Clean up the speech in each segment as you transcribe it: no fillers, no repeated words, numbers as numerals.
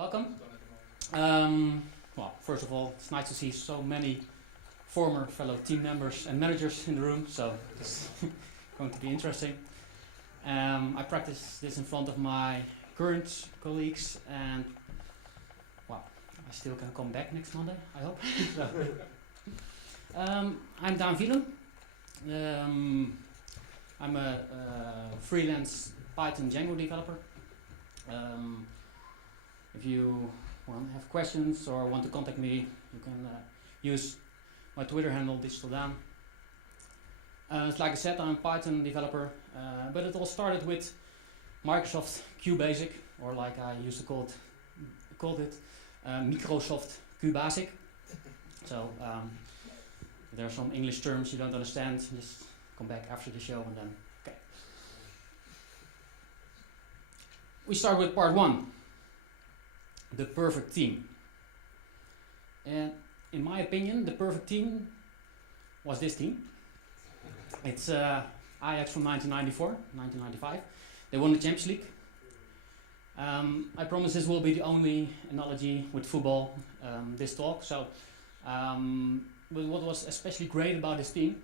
welcome. Well, first of all, it's nice to see so many former fellow team members and managers in the room, so it's going to be interesting. I practice this in front of my current colleagues, and well, I still can come back next Monday, I hope. I'm Daan Vielen. I'm a freelance Python Django developer. If you have questions or want to contact me, you can use my Twitter handle, DigitalDaan. Like I said, I'm a Python developer, but it all started with Microsoft QBasic, or like I used to call it Microsoft QBasic. So if there are some English terms you don't understand, just come back after the show and then, okay. We start with part 1, the perfect team. And in my opinion, the perfect team was this team. It's Ajax from 1994, 1995. They won the Champions League. I promise this will be the only analogy with football this talk. So, but what was especially great about this team,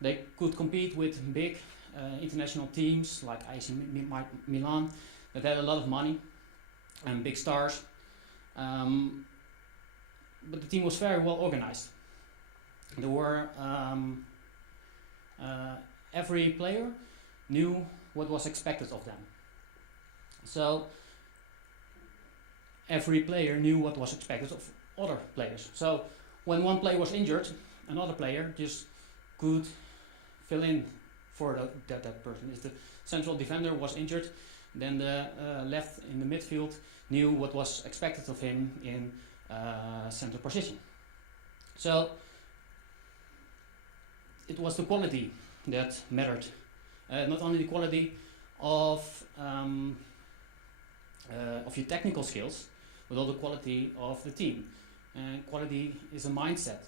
they could compete with big international teams like AC Milan that had a lot of money and big stars. But the team was very well organized. There were every player knew what was expected of them. So every player knew what was expected of other players. So when one player was injured, another player just could fill in for that person. If the central defender was injured, then the left in the midfield knew what was expected of him in central position. So it was the quality that mattered. Not only the quality of your technical skills, but also the quality of the team. Quality is a mindset.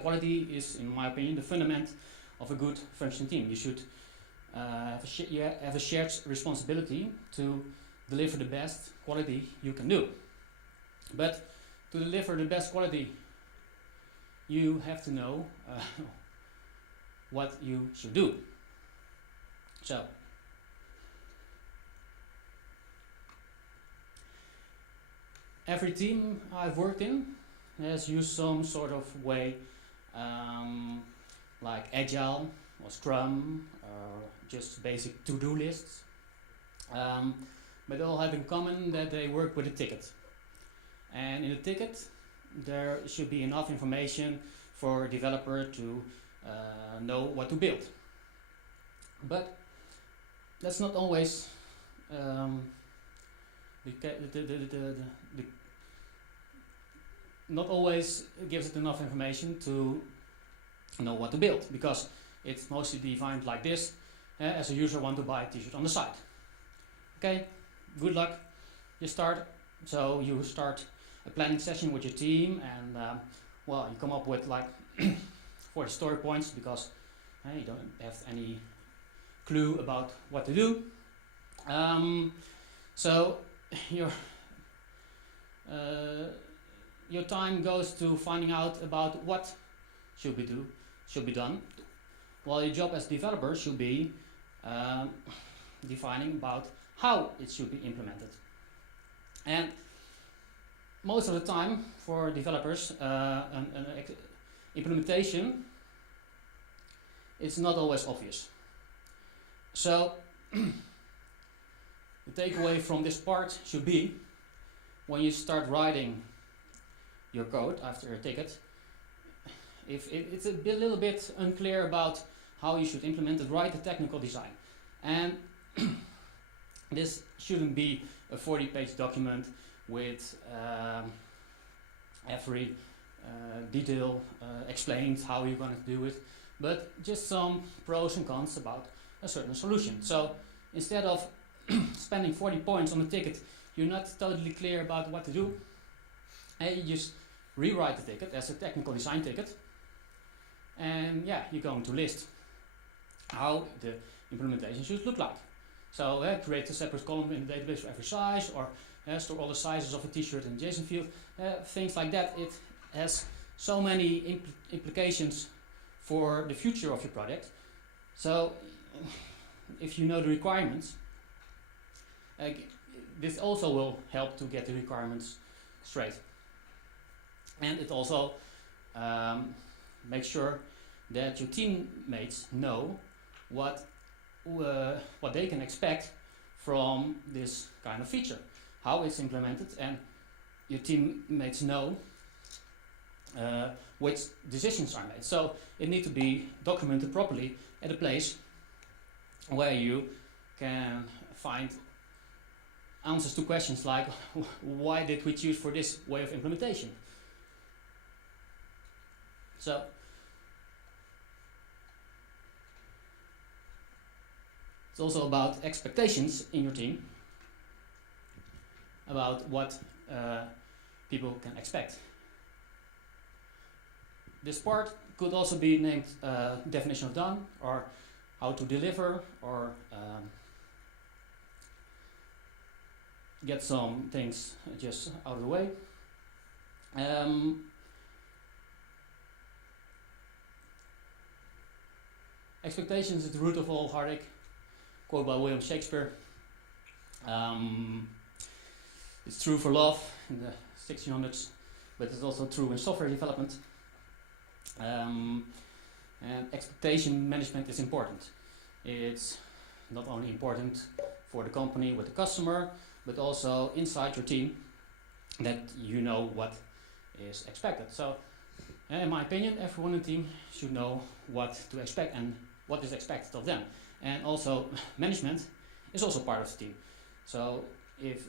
Quality is, in my opinion, the fundament of a good functioning team. You should have a shared responsibility to deliver the best quality you can do. But to deliver the best quality, you have to know what you should do. So, every team I've worked in has used some sort of way, like Agile or Scrum or just basic to-do lists. But they all have in common that they work with a ticket. And in a ticket, there should be enough information for a developer to know what to build. But that's not always not always gives it enough information to know what to build, because it's mostly defined like this: as a user want to buy a t-shirt on the site. Okay, good luck. You start. So you start a planning session with your team, and well, you come up with like 40 story points because you don't have any clue about what to do. So your time goes to finding out about what should be done, while your job as developer should be defining about how it should be implemented. And most of the time for developers, an implementation is not always obvious. So the takeaway from this part should be, when you start writing your code after a ticket, if it's a little bit unclear about how you should implement it, write the technical design. And this shouldn't be a 40-page document with every detail explained how you're going to do it, but just some pros and cons about a certain solution. So instead of spending 40 points on a ticket, you're not totally clear about what to do, and you just rewrite the ticket as a technical design ticket, and yeah, you're going to list how the implementation should look like. So create a separate column in the database for every size, or store all the sizes of a t-shirt in the JSON field, things like that. It has so many implications for the future of your project. So if you know the requirements, this also will help to get the requirements straight. And it also makes sure that your teammates know what they can expect from this kind of feature, how it's implemented, and your teammates know which decisions are made. So it needs to be documented properly at a place where you can find answers to questions like, why did we choose for this way of implementation? So it's also about expectations in your team, about what people can expect. This part could also be named definition of done, or how to deliver, or get some things just out of the way. Expectations is the root of all heartache, quote by William Shakespeare. It's true for love in the 1600s, but it's also true in software development. And expectation management is important. It's not only important for the company with the customer, but also inside your team, that you know what is expected. So, in my opinion, everyone in the team should know what to expect and what is expected of them. And also, management is also part of the team. So, if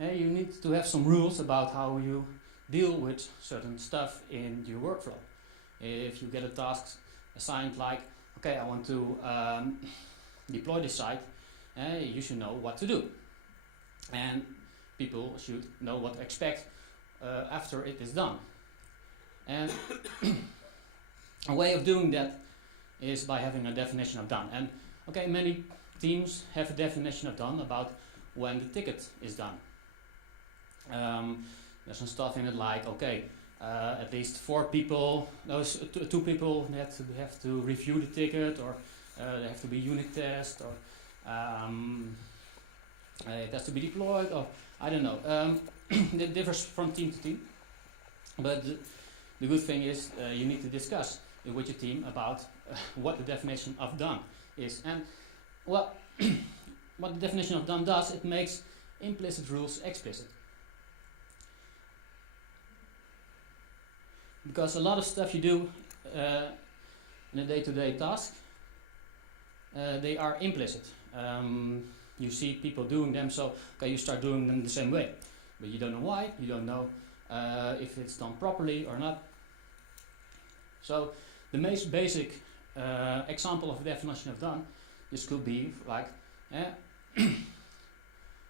you need to have some rules about how you deal with certain stuff in your workflow. If you get a task assigned like, okay, I want to deploy this site, you should know what to do. And people should know what to expect after it is done. And a way of doing that is by having a definition of done. And okay, many teams have a definition of done about when the ticket is done. There's some stuff in it like, okay, at least 4 people, those 2 people have to review the ticket, or there have to be unit tests, or it has to be deployed, or I don't know. It differs from team to team. But the good thing is you need to discuss with your team about what the definition of done is. And well, what the definition of done does, it makes implicit rules explicit. Because a lot of stuff you do in a day-to-day task, they are implicit. You see people doing them, so okay, you start doing them the same way. But you don't know why, you don't know if it's done properly or not. So the most basic example of definition of done, this could be like,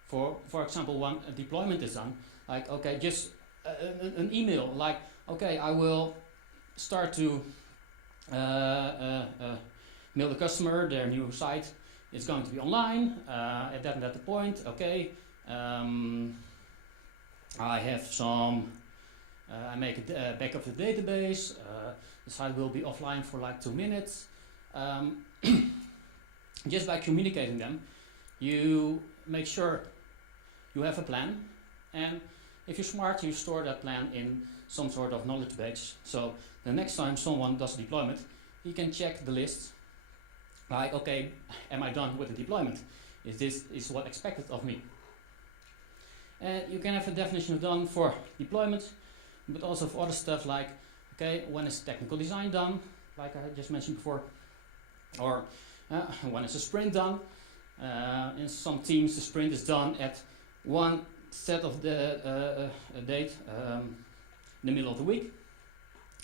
for example, when a deployment is done, like okay, just an email like, okay, I will start to mail the customer their new site. It's going to be online at that and that point. Okay, I have some. I make a backup of the database. The site will be offline for like 2 minutes. Just by communicating them, you make sure you have a plan, and if you're smart, you store that plan in some sort of knowledge base. So the next time someone does a deployment, he can check the list. Like, okay, am I done with the deployment? Is what expected of me? And you can have a definition of done for deployment, but also for other stuff like, okay, when is technical design done, like I just mentioned before, or when is a sprint done? In some teams, the sprint is done at one set of the date, in the middle of the week.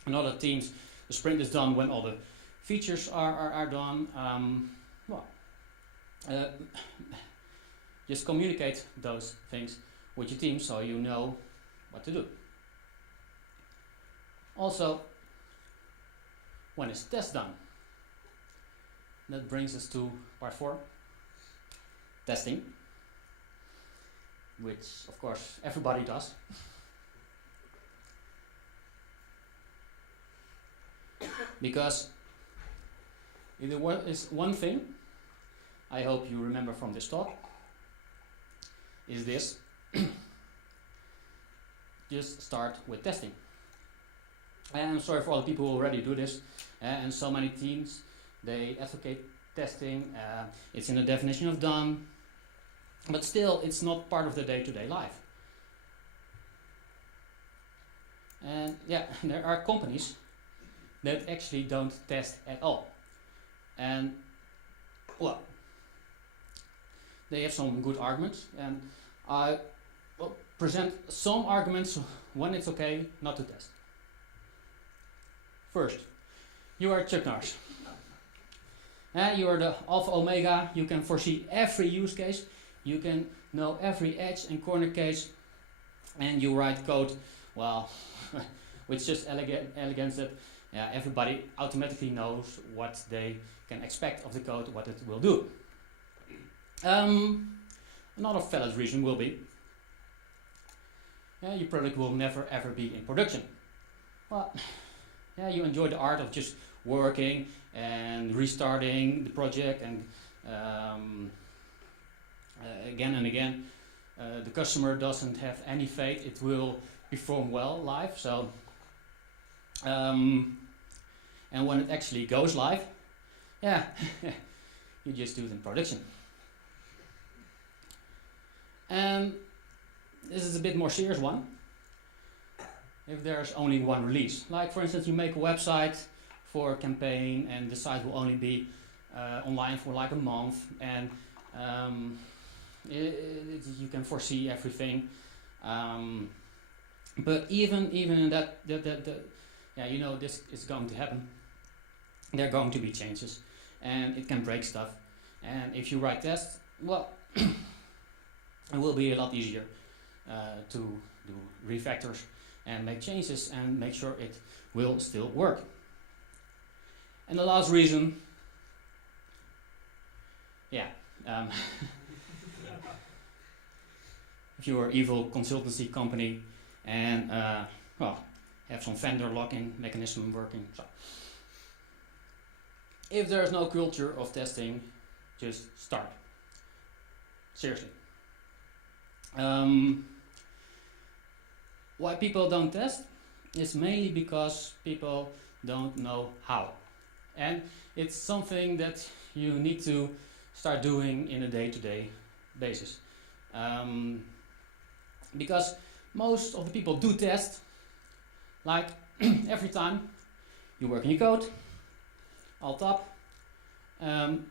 In other teams, the sprint is done when all the features are done. Just communicate those things with your team so you know what to do. Also, when is test done? that brings us to part 4, testing, which of course everybody does. Because if there is one thing I hope you remember from this talk, is this: just start with testing. And I'm sorry for all the people who already do this, and so many teams, they advocate testing, it's in the definition of done, but still it's not part of the day-to-day life. And yeah, there are companies that actually don't test at all. And well, they have some good arguments, and I will present some arguments when it's okay not to test. First, you are Chuck Norris. You are the alpha omega, you can foresee every use case, you can know every edge and corner case, and you write code, well, with just elegance that everybody automatically knows what they can expect of the code, what it will do. Another valid reason will be your product will never ever be in production. Well, you enjoy the art of just working and restarting the project, and again and again. The customer doesn't have any faith it will perform well live. So, and when it actually goes live, you just do it in production. And this is a bit more serious one. If there's only one release, like for instance, you make a website for a campaign, and the site will only be online for like a month, and you can foresee everything. But even in that, you know this is going to happen. There are going to be changes, and it can break stuff. And if you write tests, well, it will be a lot easier to do refactors and make changes and make sure it will still work. And the last reason, if you're an evil consultancy company and have some vendor lock-in mechanism working. So, if there's no culture of testing, just start. Seriously. Why people don't test is mainly because people don't know how. And it's something that you need to start doing in a day-to-day basis. Because most of the people do test, like every time you work in your code, alt up, and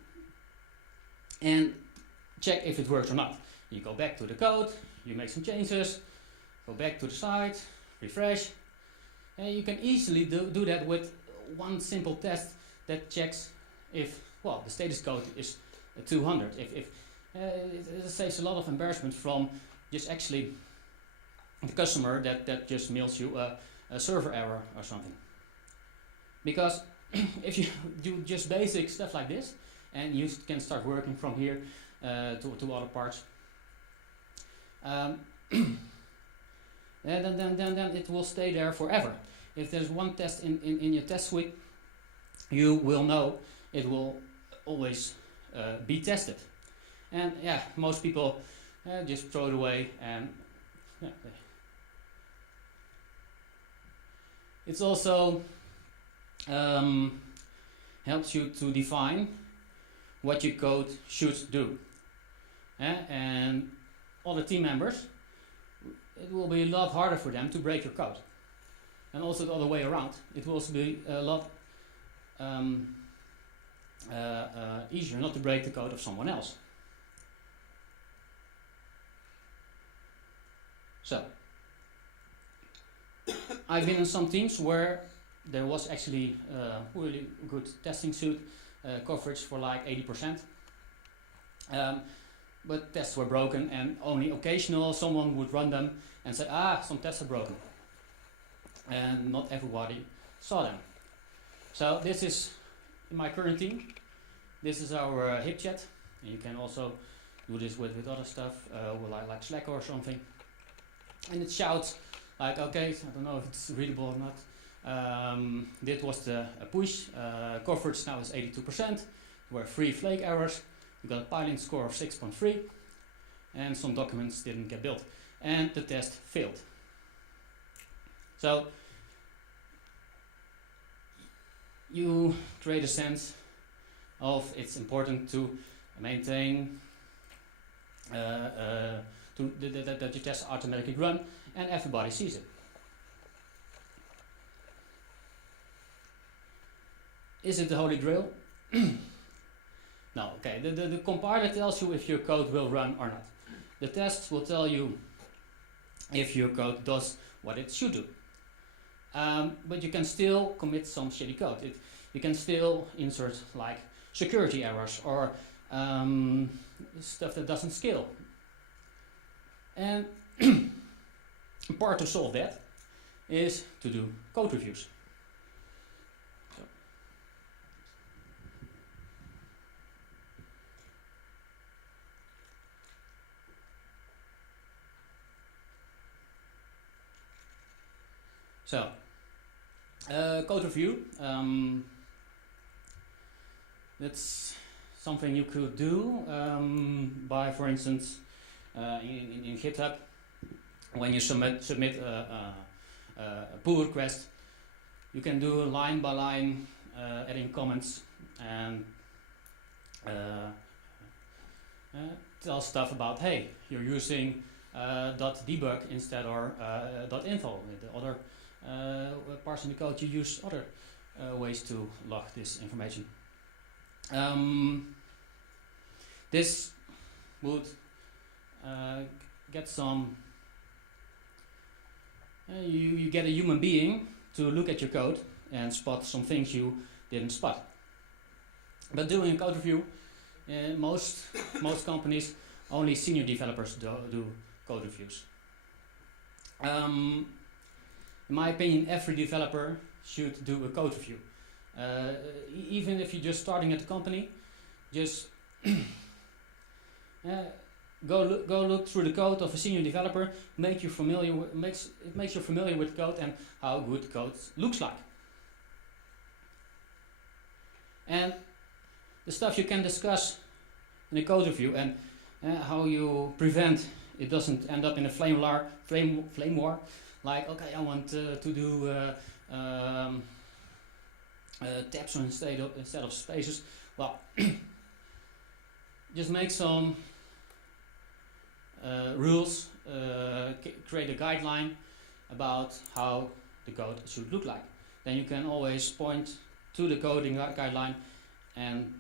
check if it works or not. You go back to the code, you make some changes, go back to the site, refresh, and you can easily do that with one simple test that checks if, well, the status code is 200. If it saves a lot of embarrassment from just actually the customer that just mails you a server error or something. Because if you do just basic stuff like this, and you can start working from here to other parts, then it will stay there forever. If there's one test in your test suite, you will know it will always be tested. And most people just throw it away, and it's also helps you to define what your code should do. And other team members, it will be a lot harder for them to break your code. And also the other way around, it will also be a lot easier not to break the code of someone else. So, I've been in some teams where there was actually really good testing suite coverage for like 80%. But tests were broken, and only occasional someone would run them and say, some tests are broken. And not everybody saw them. So this is in my current team. This is our hip chat, and you can also do this with other stuff, like Slack or something. And it shouts like, okay, I don't know if it's readable or not. This was the push. Coverage now is 82%. There were 3 flake errors. We got a piling score of 6.3, and some documents didn't get built, and the test failed. So you create a sense of it's important to maintain that your tests automatically run and everybody sees it. Is it the holy grail? No, okay. The compiler tells you if your code will run or not. The tests will tell you if your code does what it should do. But you can still commit some shitty code. You can still insert like security errors or stuff that doesn't scale. And part to solve that is to do code reviews. So, code review. That's something you could do by, for instance, in GitHub, when you submit a pull request, you can do line by line adding comments and tell stuff about, hey, you're using .debug instead or .info. The other parts in the code, you use other ways to log this information. This would get some. You get a human being to look at your code and spot some things you didn't spot. But doing a code review, most companies, only senior developers do code reviews. In my opinion, every developer should do a code review. Even if you're just starting at the company, just go look through the code of a senior developer. Makes you familiar with code and how good code looks like. And the stuff you can discuss in a code review and how you prevent it doesn't end up in a flame war. Like, okay, I want to do tabs instead of spaces. Well, just make some rules, create a guideline about how the code should look like. Then you can always point to the coding guideline and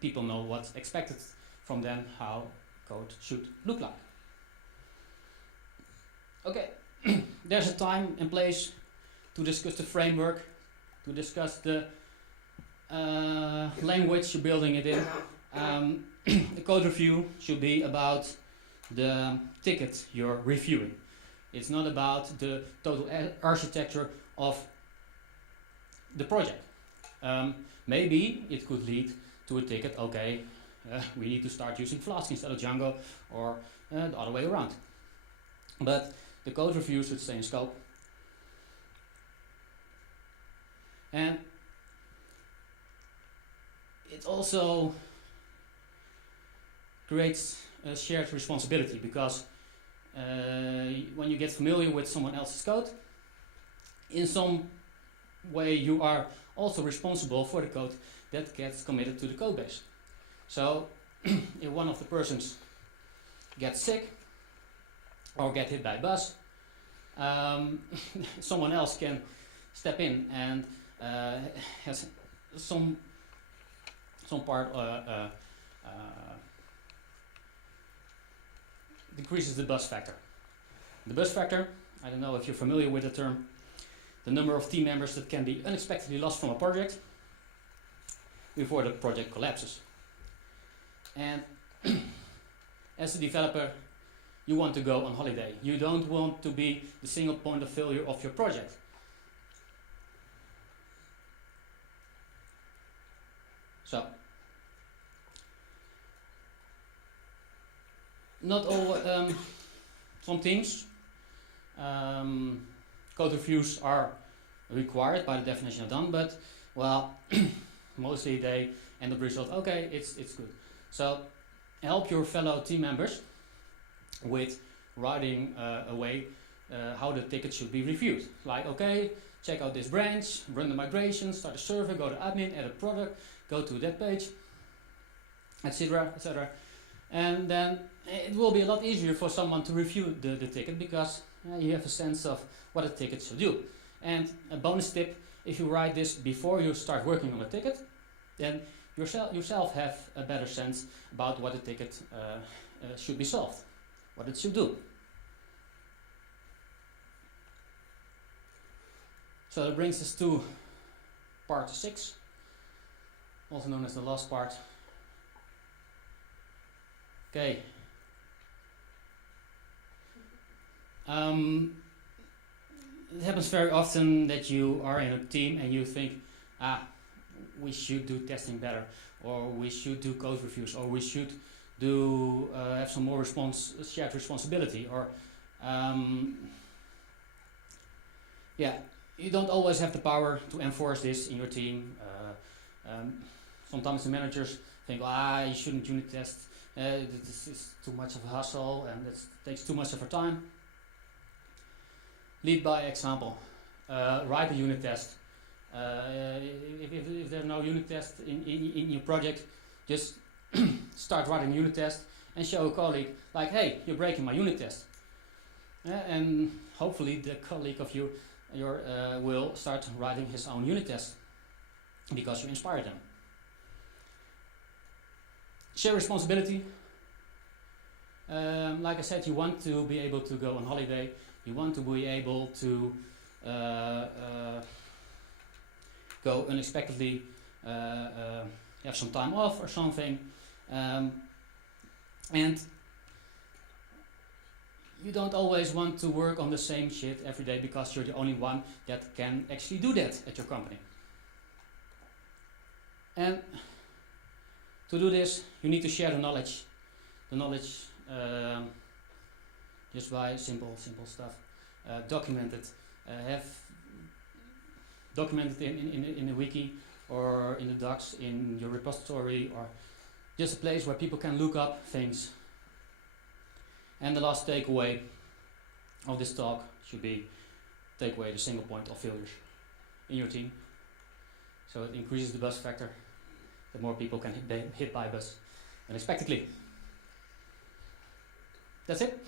people know what's expected from them, how code should look like. Okay, there's a time and place to discuss the framework, to discuss the language you're building it in. The code review should be about the ticket you're reviewing. It's not about the total architecture of the project. Maybe it could lead to a ticket, okay, we need to start using Flask instead of Django, or the other way around. But the code review should stay in scope. And it also creates a shared responsibility, because when you get familiar with someone else's code, in some way you are also responsible for the code that gets committed to the code base. So if one of the persons gets sick or get hit by a bus, someone else can step in and has some part decreases the bus factor. The bus factor, I don't know if you're familiar with the term, the number of team members that can be unexpectedly lost from a project before the project collapses. And as a developer, you want to go on holiday. You don't want to be the single point of failure of your project. So, not all, some teams, code reviews are required by the definition of done, but well, mostly they end up result, okay, it's good. So help your fellow team members with writing a way how the ticket should be reviewed. Like, okay, check out this branch, run the migration, start a server, go to admin, add a product, go to that page, etc., etc. And then it will be a lot easier for someone to review the ticket because you have a sense of what a ticket should do. And a bonus tip, if you write this before you start working on a ticket, then yourself have a better sense about what a ticket should be solved, what it should do. So that brings us to part 6, also known as the last part. Okay. It happens very often that you are in a team and you think, we should do testing better, or we should do code reviews, or we should do have some more shared responsibility, or you don't always have the power to enforce this in your team. Sometimes the managers think, you shouldn't unit test. This is too much of a hassle and it takes too much of our time. Lead by example. Write a unit test. If there's no unit test in your project, just start writing a unit test and show a colleague, like, hey, you're breaking my unit test. And hopefully the colleague of you will start writing his own unit test because you inspired them. Share responsibility. Like I said, you want to be able to go on holiday. You want to be able to go unexpectedly, have some time off or something. And you don't always want to work on the same shit every day because you're the only one that can actually do that at your company. And to do this, you need to share the knowledge. The knowledge just by simple stuff. Document it. Have documented in a wiki or in the docs, in your repository, or just a place where people can look up things. And the last takeaway of this talk should be take away the single point of failures in your team. So it increases the buzz factor, that more people can hit by buzz unexpectedly. That's it.